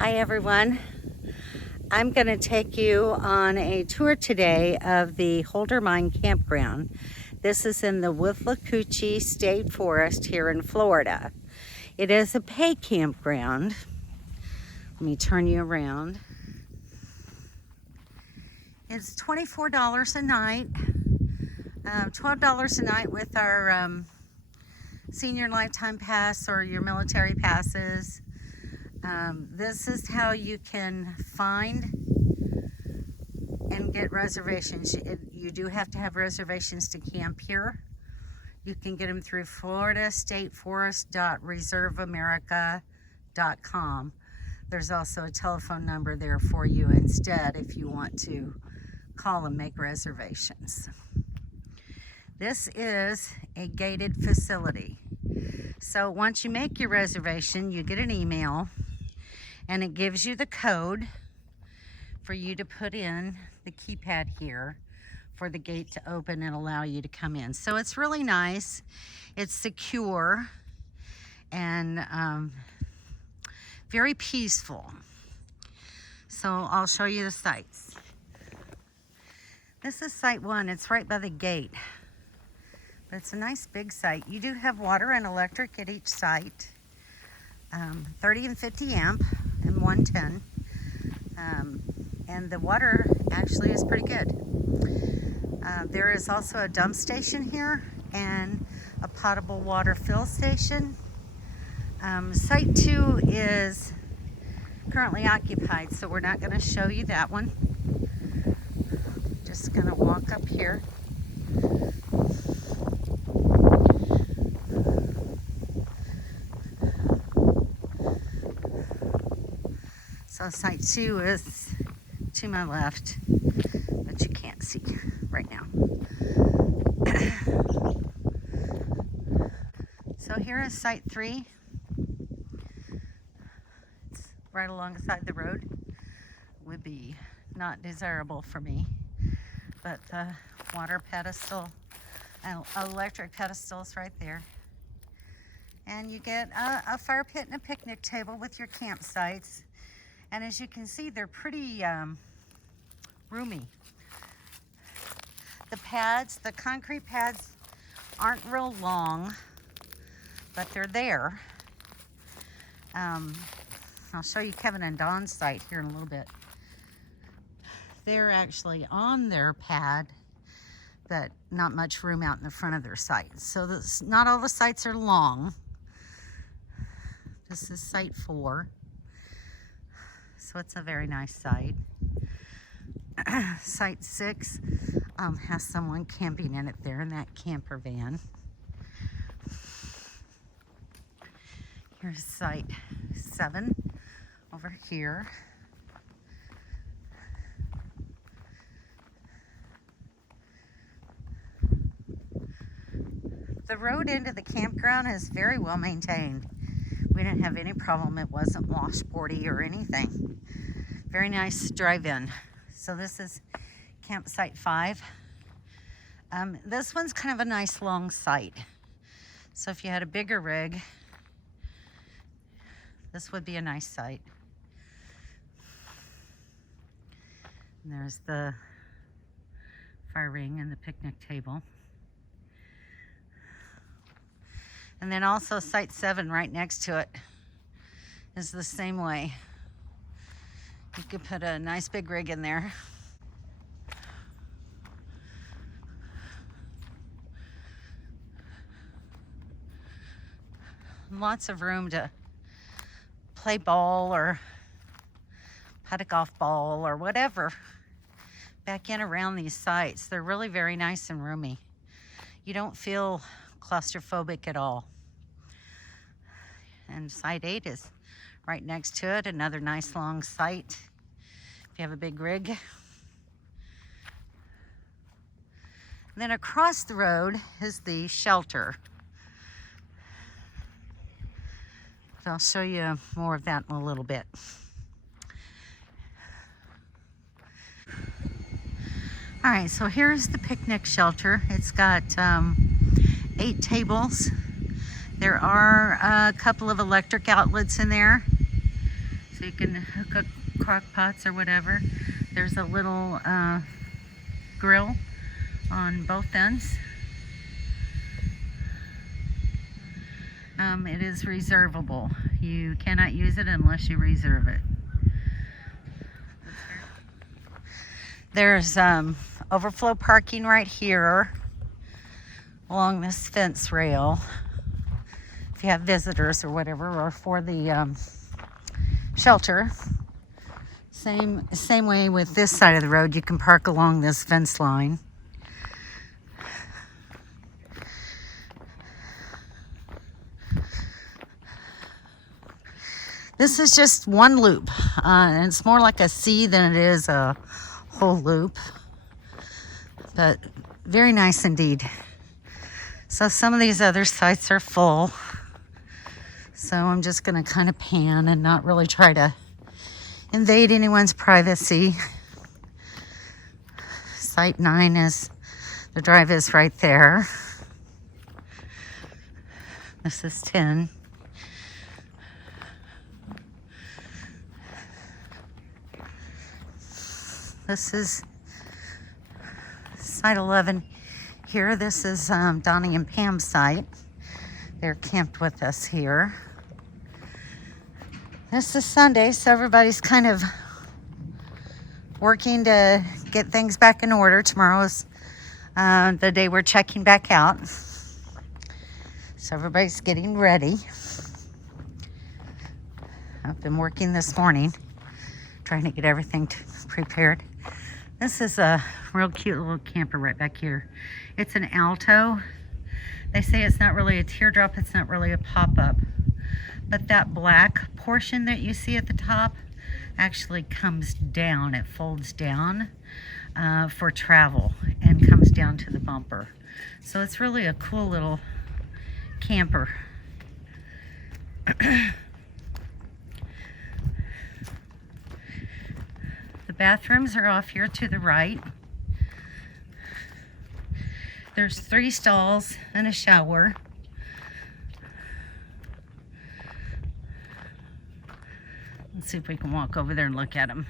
Hi everyone. I'm going to take you on a tour today of the Holder Mine Campground. This is in the Withlacoochee State Forest here in Florida. It is a pay campground. Let me turn you around. It's $24 a night, $12 a night with our senior lifetime pass or your military passes. This is how you can find and get reservations. You do have to have reservations to camp here. You can get them through floridastateforest.reserveamerica.com. There's also a telephone number there for you instead if you want to call and make reservations. This is a gated facility. So once you make your reservation, you get an email and it gives you the code for you to put in the keypad here for the gate to open and allow you to come in. So it's really nice. It's secure and very peaceful. So I'll show you the sites. This is site 1. It's right by the gate. But it's a nice big site. You do have water and electric at each site. 30 and 50 amp and 110. And the water actually is pretty good. There is also a dump station here and a potable water fill station. Site 2 is currently occupied, so we're not going to show you that one. Just going to walk up here. So site 2 is to my left, but you can't see right now. So here is site 3. It's right alongside the road. Would be not desirable for me, but the water pedestal and electric pedestal is right there. And you get a fire pit and a picnic table with your campsites. And as you can see, they're pretty roomy. The pads, the concrete pads aren't real long, but they're there. I'll show you Kevin and Don's site here in a little bit. They're actually on their pad, but not much room out in the front of their site. So not all the sites are long. This is site 4. So it's a very nice site. Site 6 has someone camping in it there in that camper van. Here's site 7 over here. The road into the campground is very well maintained. We didn't have any problem. It wasn't washboardy or anything. Very nice drive-in. So this is campsite 5. This one's kind of a nice long site. So if you had a bigger rig, this would be a nice site. And there's the fire ring and the picnic table. And then also site 7 right next to it is the same way. You could put a nice big rig in there. Lots of room to play ball or putt a golf ball or whatever back in around these sites. They're really very nice and roomy. You don't feel claustrophobic at all. And site 8 is right next to it, another nice long site if you have a big rig. And then across the road is the shelter. But I'll show you more of that in a little bit. All right, so here's the picnic shelter. It's got 8 tables. There are a couple of electric outlets in there. so you can hook up crock pots or whatever. There's a little grill on both ends. It is reservable. You cannot use it unless you reserve it. There's overflow parking right here along this fence rail if you have visitors or whatever, or for the shelter. Same way with this side of the road. You can park along this fence line. This is just one loop, and it's more like a C than it is a whole loop, but very nice indeed. So some of these other sites are full, so I'm just going to kind of pan and not really try to invade anyone's privacy. Site 9 is, the drive is right there. This is 10. This is site 11 here. This is Donnie and Pam's site. They're camped with us here. This is Sunday, so everybody's kind of working to get things back in order. Tomorrow's the day we're checking back out. So everybody's getting ready. I've been working this morning, trying to get everything prepared. This is a real cute little camper right back here. It's an Alto. They say it's not really a teardrop, it's not really a pop-up. But that black portion that you see at the top actually comes down. It folds down for travel and comes down to the bumper. So it's really a cool little camper. The bathrooms are off here to the right. There's 3 stalls and a shower. Let's see if we can walk over there and look at them.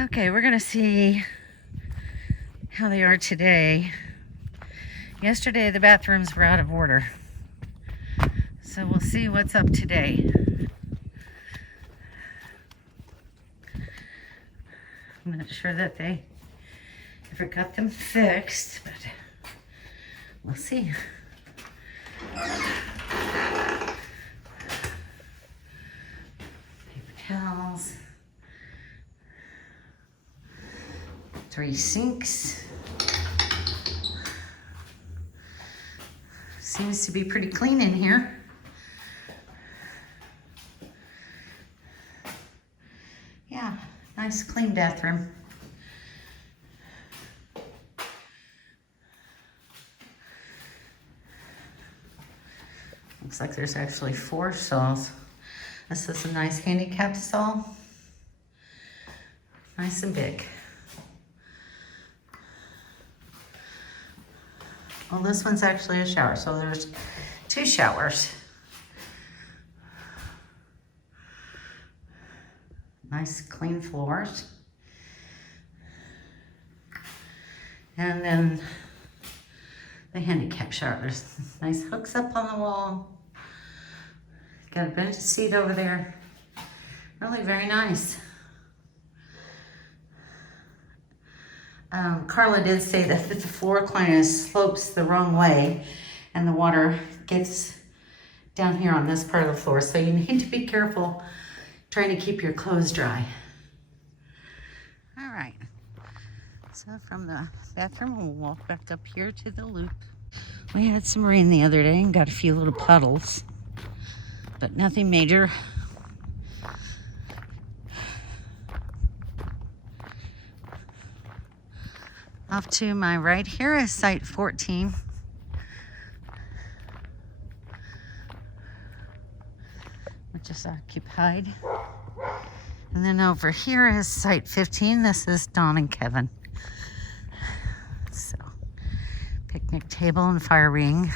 Okay, we're gonna see how they are today. Yesterday the bathrooms were out of order, so we'll see what's up today. I'm not sure that they ever got them fixed, but we'll see. Paper towels. 3 sinks. Seems to be pretty clean in here. Yeah, nice clean bathroom. Looks like there's actually 4 stalls. This is a nice handicap stall. Nice and big. Well, this one's actually a shower, so there's 2 showers. Nice clean floors. And then the handicap shower. There's nice hooks up on the wall. Got a bench seat over there. Really very nice. Carla did say that the floor kind of slopes the wrong way and the water gets down here on this part of the floor. So you need to be careful trying to keep your clothes dry. All right. So from the bathroom, we'll walk back up here to the loop. We had some rain the other day and got a few little puddles, but nothing major. Off to my right here is site 14. Which is occupied. And then over here is site 15. This is Don and Kevin. So, picnic table and fire ring.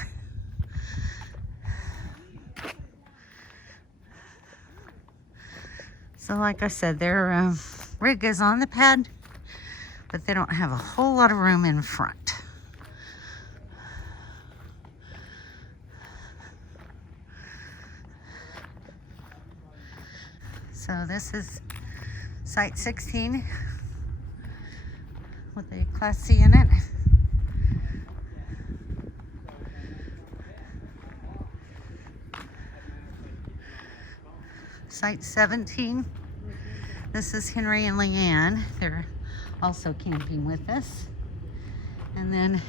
So like I said, their rig is on the pad, but they don't have a whole lot of room in front. So this is Site 16 with a Class C in it. Site 17. This is Henry and Leanne. They're also camping with us. And then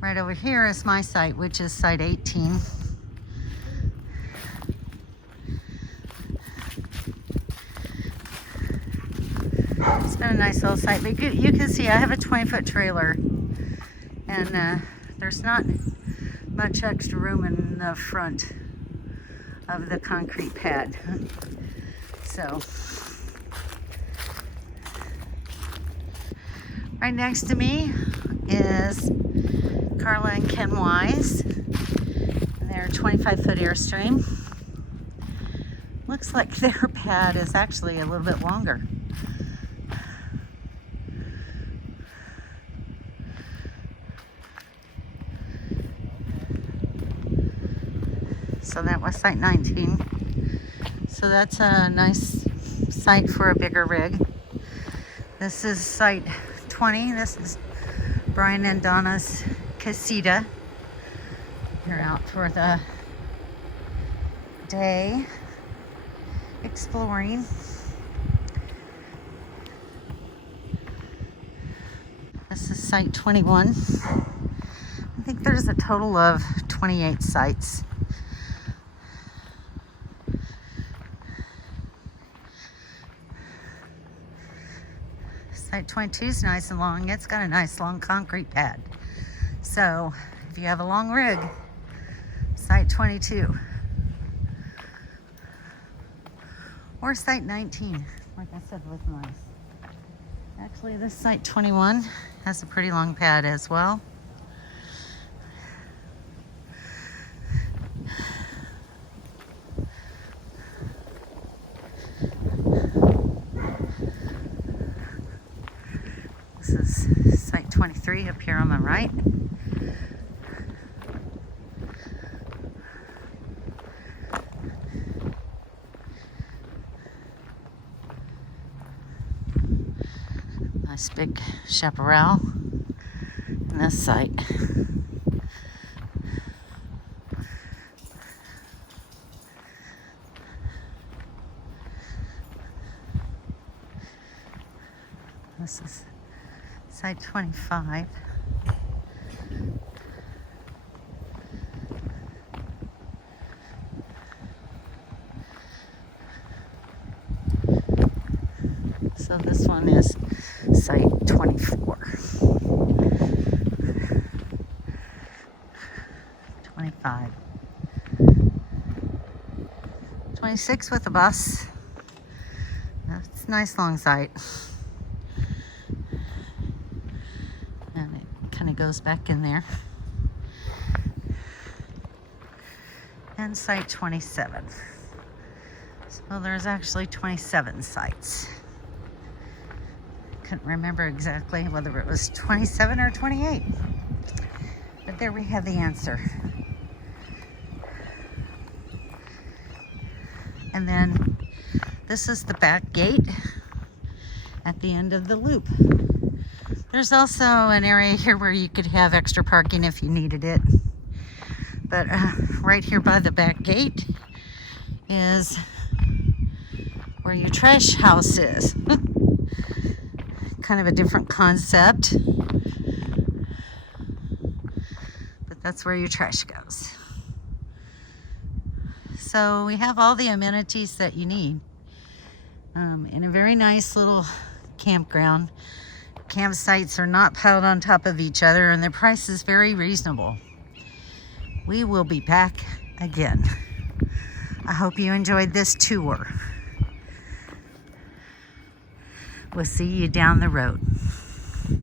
right over here is my site, which is Site 18. It's been a nice little site, but you can see I have a 20-foot trailer, and there's not much extra room in the front of the concrete pad. So right next to me is Carla and Ken Wise, and their 25-foot Airstream. Looks like their pad is actually a little bit longer. So that was Site 19. So that's a nice site for a bigger rig. This is Site 20. This is Brian and Donna's casita. They're out for the day exploring. This is Site 21. I think there's a total of 28 sites. Site 22 is nice and long. It's got a nice long concrete pad. So if you have a long rig, Site 22. Or Site 19, like I said, was nice. Actually, this Site 21 has a pretty long pad as well. This is Site 23 up here on the right. Nice big chaparral in this site. This is Site 25. So this one is Site 24. 25. 26 with a bus. That's a nice long site. And it kind of goes back in there. And Site 27. So there's actually 27 sites. Couldn't remember exactly whether it was 27 or 28. But there we have the answer. And then this is the back gate at the end of the loop. There's also an area here where you could have extra parking if you needed it. But right here by the back gate is where your trash house is. Kind of a different concept. But that's where your trash goes. So we have all the amenities that you need in a very nice little campground. Campsites are not piled on top of each other, and the price is very reasonable. We will be back again. I hope you enjoyed this tour. We'll see you down the road.